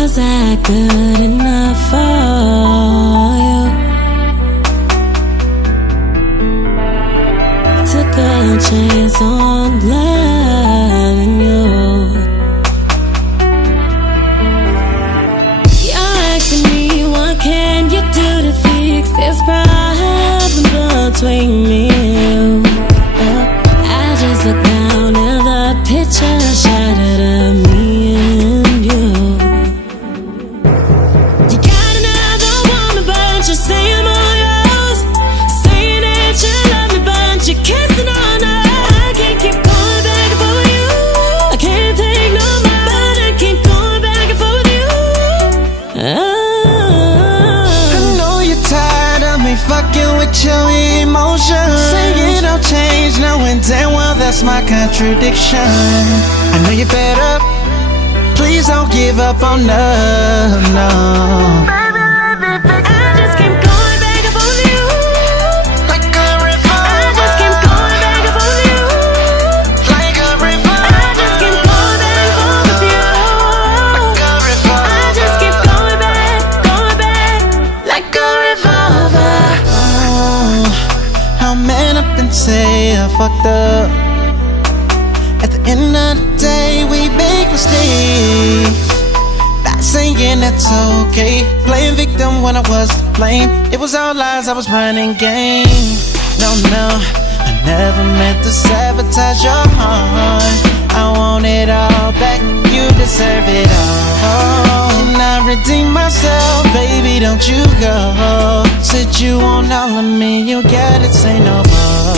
was I good enough for you? Took a chance on loving you. You're asking me what can you do to fix this problem between me and you? I just look down at the picture shattered of me and you. You got another woman, but you're saying all yours. Saying that you love me, but you're kissing on her. I can't keep going back and forth with you. I can't take no more, but I keep going back and forth with you. I know you're tired of me fucking with your emotions. Saying I'll change, knowing damn well that's my contradiction. I know you're fed up. Please don't give up on love, no. I just keep going back and forth with you. Like a revolver. I just keep going back and forth with you. Like a revolver. I just keep going back and forth with you. Like a revolver. I just keep going back, like a revolver. I'll man up and say I fucked up. At the end of the day, we make mistakes. Not saying that's okay. Playing victim when I was to blame. It was all lies, I was running game. No, I never meant to sabotage your heart. I want it all back, you deserve it all. Can I redeem myself, baby, don't you go. Said you want all of me, you got it, say no more.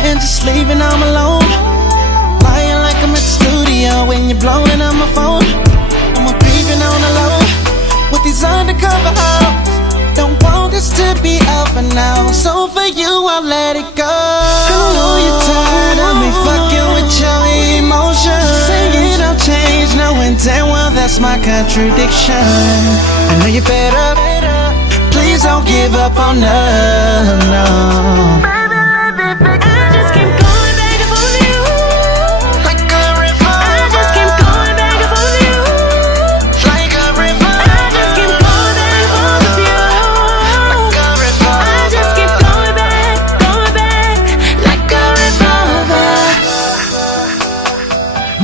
And just leaving, I'm alone. Lying like I'm at the studio when you're blowing up my phone. I'm creeping on the low with these undercover hoes. Don't want this to be over now, so for you I'll let it go. I know you're tired of me fucking with your emotions. Saying I'll change, knowing damn well that's my contradiction. I know you're fed up. Please don't give up on love, no. I just keep going back and forth with you. Like a revolver. I just keep going back and forth with you. Like a revolver. I just keep going back and forth with you. Like a revolver. I just keep going back, like a revolver.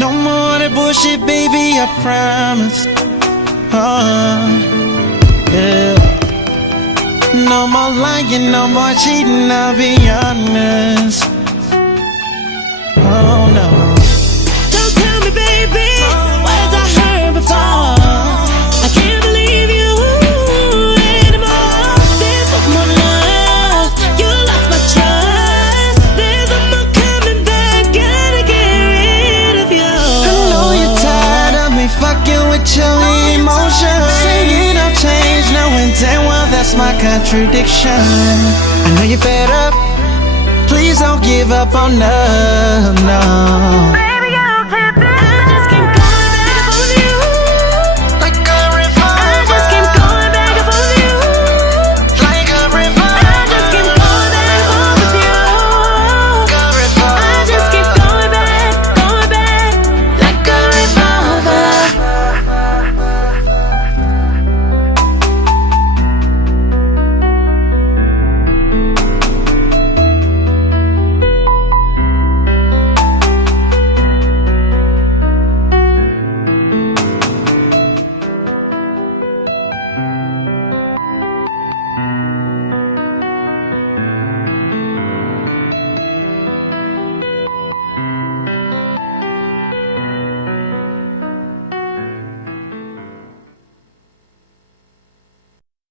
No more that bullshit, baby, I promise. Yeah. No more lying, no more cheating, I'll be honest. Oh no. Don't tell me, baby, words I heard before. I can't believe you anymore. There's no more love, you lost my trust. There's no more coming back, gotta get rid of you. I know you're tired of me fucking with your emotions. Saying I'll change, knowing damn well that's my contradiction. I know you're fed up. Please don't give up on love, no. Baby, you can't do